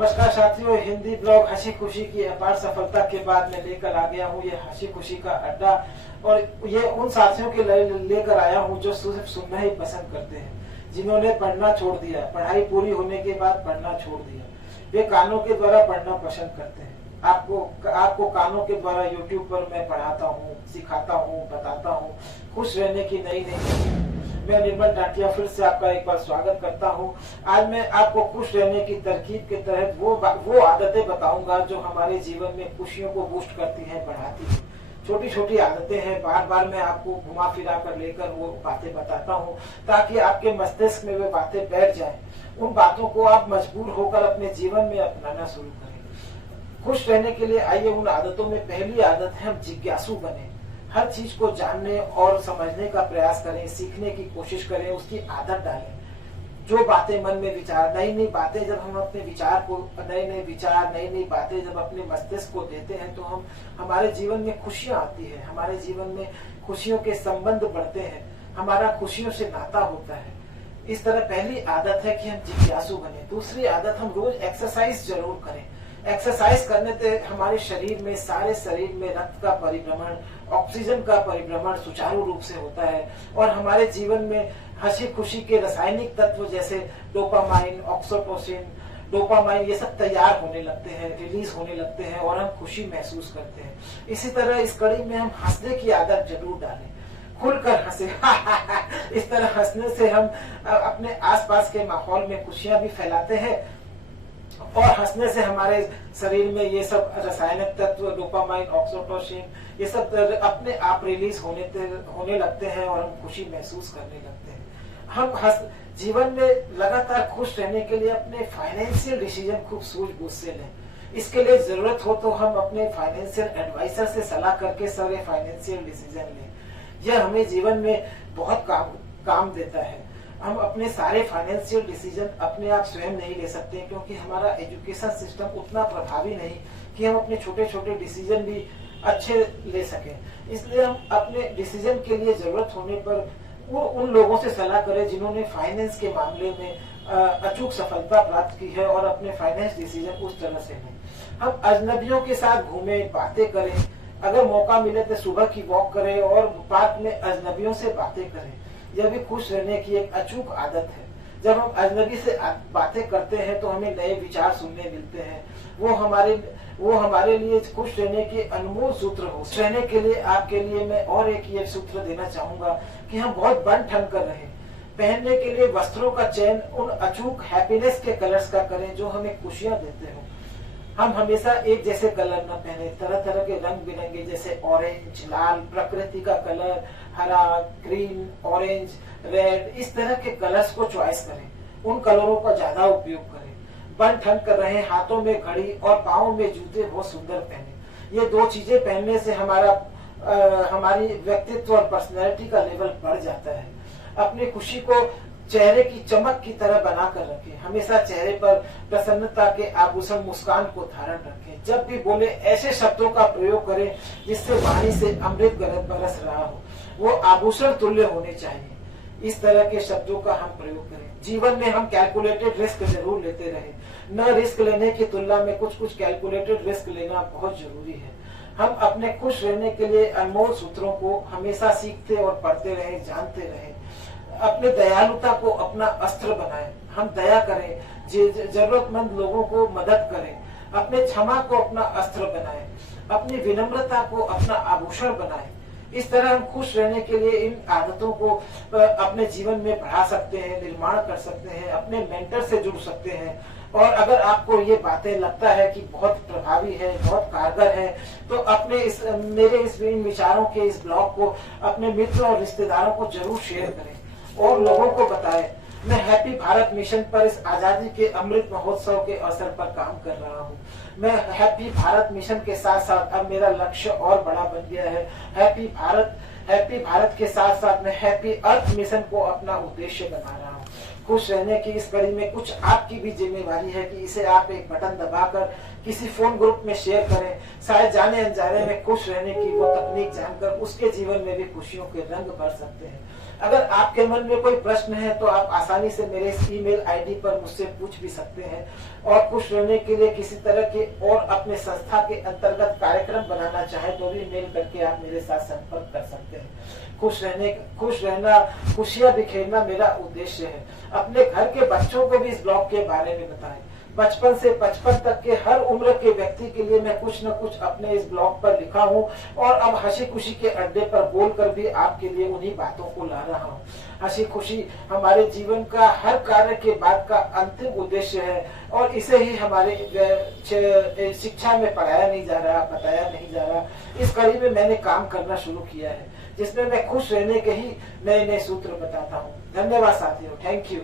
नमस्कार साथियों, हिंदी ब्लॉग हंसी खुशी की अपार सफलता के बाद मैं लेकर आ गया हूँ ये हंसी खुशी का अड्डा। और ये उन साथियों के लेकर आया हूँ जो सिर्फ सुनना ही पसंद करते हैं, जिन्होंने पढ़ना छोड़ दिया, पढ़ाई पूरी होने के बाद पढ़ना छोड़ दिया। वे कानों के द्वारा पढ़ना पसंद करते हैं। आपको कानों के द्वारा यूट्यूब पर मैं पढ़ाता हूँ, सिखाता हूँ, बताता हूँ खुश रहने की नई नई। मैं निर्मल टाटिया फिर से आपका एक बार स्वागत करता हूँ। आज मैं आपको खुश रहने की तरकीब के तहत वो आदतें बताऊंगा जो हमारे जीवन में खुशियों को बूस्ट करती हैं, बढ़ाती हैं। छोटी छोटी आदतें हैं, बार बार मैं आपको घुमा फिरा कर लेकर वो बातें बताता हूँ ताकि आपके मस्तिष्क में वे बातें बैठ जाएं। उन बातों को आप मजबूर होकर अपने जीवन में अपनाना शुरू करें। खुश रहने के लिए आइए उन आदतों में पहली आदत है हम जिज्ञासु बने। हर चीज को जानने और समझने का प्रयास करें, सीखने की कोशिश करें, उसकी आदत डालें। जो बातें मन में विचार, नई नई बातें जब हम अपने विचार को, नए नए विचार, नई नई बातें जब अपने मस्तिष्क को देते हैं तो हमारे जीवन में खुशियां आती है, हमारे जीवन में खुशियों के संबंध बढ़ते हैं, हमारा खुशियों से नाता होता है। इस तरह पहली आदत है कि हम जिज्ञासु बने। दूसरी आदत, हम रोज एक्सरसाइज जरूर करें। एक्सरसाइज करने से हमारे शरीर में, सारे शरीर में रक्त का परिभ्रमण, ऑक्सीजन का परिभ्रमण सुचारू रूप से होता है और हमारे जीवन में हंसी खुशी के रासायनिक तत्व जैसे डोपामाइन, ऑक्सीटोसिन, डोपामाइन, ये सब तैयार होने लगते हैं, रिलीज होने लगते हैं और हम खुशी महसूस करते हैं। इसी तरह इस कड़ी में हम हंसने की आदत जरूर डालें, खुलकर हंसे। इस तरह हंसने से हम अपने आसपास के माहौल में खुशियां भी फैलाते हैं और हंसने से हमारे शरीर में ये सब रासायनिक तत्व, डोपामाइन, ऑक्सीटोसिन, ये सब अपने आप रिलीज होने लगते हैं और हम खुशी महसूस करने लगते हैं। हम जीवन में लगातार खुश रहने के लिए अपने फाइनेंशियल डिसीजन खूब सूझबूझ से लें। इसके लिए जरूरत हो तो हम अपने फाइनेंशियल एडवाइजर से सलाह करके सारे फाइनेंशियल डिसीजन लें। यह हमें जीवन में बहुत काम देता है। हम अपने सारे फाइनेंशियल डिसीजन अपने आप स्वयं नहीं ले सकते क्योंकि हमारा एजुकेशन सिस्टम उतना प्रभावी नहीं कि हम अपने छोटे छोटे डिसीजन भी अच्छे ले सकें। इसलिए हम अपने डिसीजन के लिए जरूरत होने पर उन लोगों से सलाह करें जिन्होंने फाइनेंस के मामले में अचूक सफलता प्राप्त की है और अपने फाइनेंस डिसीजन उस तरह से लें। हम अजनबियों के साथ घूमें, बातें करें। अगर मौका मिले तो सुबह की वॉक करें और पार्क में अजनबियों से बातें करें। यह भी खुश रहने की एक अचूक आदत है। जब हम अजनबी से बातें करते हैं तो हमें नए विचार सुनने मिलते हैं। वो हमारे लिए खुश रहने के अनमोल सूत्र हो। रहने के लिए आपके लिए मैं और एक ये सूत्र देना चाहूंगा कि हम बहुत बन ठन कर रहें। पहनने के लिए वस्त्रों का चयन उन अचूक हैप्पीनेस के कलर्स का करें जो हमें खुशियां देते हो। हम हमेशा एक जैसे कलर न पहने, तरह तरह के रंग बिरंगे जैसे ऑरेंज, लाल, प्रकृति का कलर, हरा, ग्रीन, ऑरेंज, रेड, इस तरह के कलर्स को चॉइस करें। उन कलरों का ज्यादा उपयोग करें। बन ठन कर रहे, हाथों में घड़ी और पाँव में जूते बहुत सुंदर पहने। ये दो चीजें पहनने से हमारी व्यक्तित्व और पर्सनैलिटी का लेवल बढ़ जाता है। अपनी खुशी को चेहरे की चमक की तरह बनाकर रखें। हमेशा चेहरे पर प्रसन्नता के आभूषण, मुस्कान को धारण रखें। जब भी बोले ऐसे शब्दों का प्रयोग करें जिससे वाणी से अमृत बरस रहा हो। वो आभूषण तुल्य होने चाहिए। इस तरह के शब्दों का हम प्रयोग करें। जीवन में हम कैलकुलेटेड रिस्क जरूर लेते रहें। न रिस्क लेने की तुलना में कुछ कैलकुलेटेड रिस्क लेना बहुत जरूरी है। हम अपने खुश रहने के लिए अनमोल सूत्रों को हमेशा सीखते और पढ़ते रहें, जानते रहें। अपने दयालुता को अपना अस्त्र बनाएं। हम दया करें, जरूरतमंद लोगों को मदद करें। अपने क्षमा को अपना अस्त्र बनाएं। अपनी विनम्रता को अपना आभूषण बनाएं। इस तरह हम खुश रहने के लिए इन आदतों को अपने जीवन में बढ़ा सकते हैं, निर्माण कर सकते हैं, अपने मेंटर से जुड़ सकते हैं। और अगर आपको ये बातें लगता है कि बहुत प्रभावी है, बहुत कारगर है, तो अपने मेरे इन विचारों के इस ब्लॉग को अपने मित्र और रिश्तेदारों को जरूर शेयर करें और लोगों को बताएं। मैं हैप्पी भारत मिशन पर इस आजादी के अमृत महोत्सव के अवसर पर काम कर रहा हूँ। मैं हैप्पी भारत मिशन के साथ साथ अब मेरा लक्ष्य और बड़ा बन गया है। हैप्पी भारत के साथ साथ मैं हैप्पी अर्थ मिशन को अपना उद्देश्य बना रहा हूँ। खुश रहने की इस कड़ी में कुछ आपकी भी जिम्मेवारी है कि इसे आप एक बटन दबाकर किसी फोन ग्रुप में शेयर करें। शायद जाने अनजाने में खुश रहने की वो तकनीक जानकर उसके जीवन में भी खुशियों के रंग भर सकते हैं। अगर आपके मन में कोई प्रश्न है तो आप आसानी से मेरे इस ईमेल आईडी पर मुझसे पूछ भी सकते हैं। और खुश रहने के लिए किसी तरह के और अपने संस्था के अंतर्गत कार्यक्रम बनाना चाहे तो भी मेल करके आप मेरे साथ संपर्क कर सकते हैं। खुश रहना, खुशियां बिखेरना मेरा उद्देश्य है। अपने घर के बच्चों को भी इस ब्लॉग के बारे में बताएं। बचपन से 55 तक के हर उम्र के व्यक्ति के लिए मैं कुछ न कुछ अपने इस ब्लॉग पर लिखा हूँ और अब हंसी खुशी के अड्डे पर बोलकर भी आपके लिए उन्हीं बातों को ला रहा हूँ। हंसी खुशी हमारे जीवन का हर कार्य के बाद का अंतिम उद्देश्य है और इसे ही हमारे शिक्षा में पढ़ाया नहीं जा रहा, बताया नहीं जा रहा। इस कड़ी में मैंने काम करना शुरू किया है जिसमें मैं खुश रहने के ही नए नए सूत्र बताता हूँ। धन्यवाद साथियों, थैंक यू।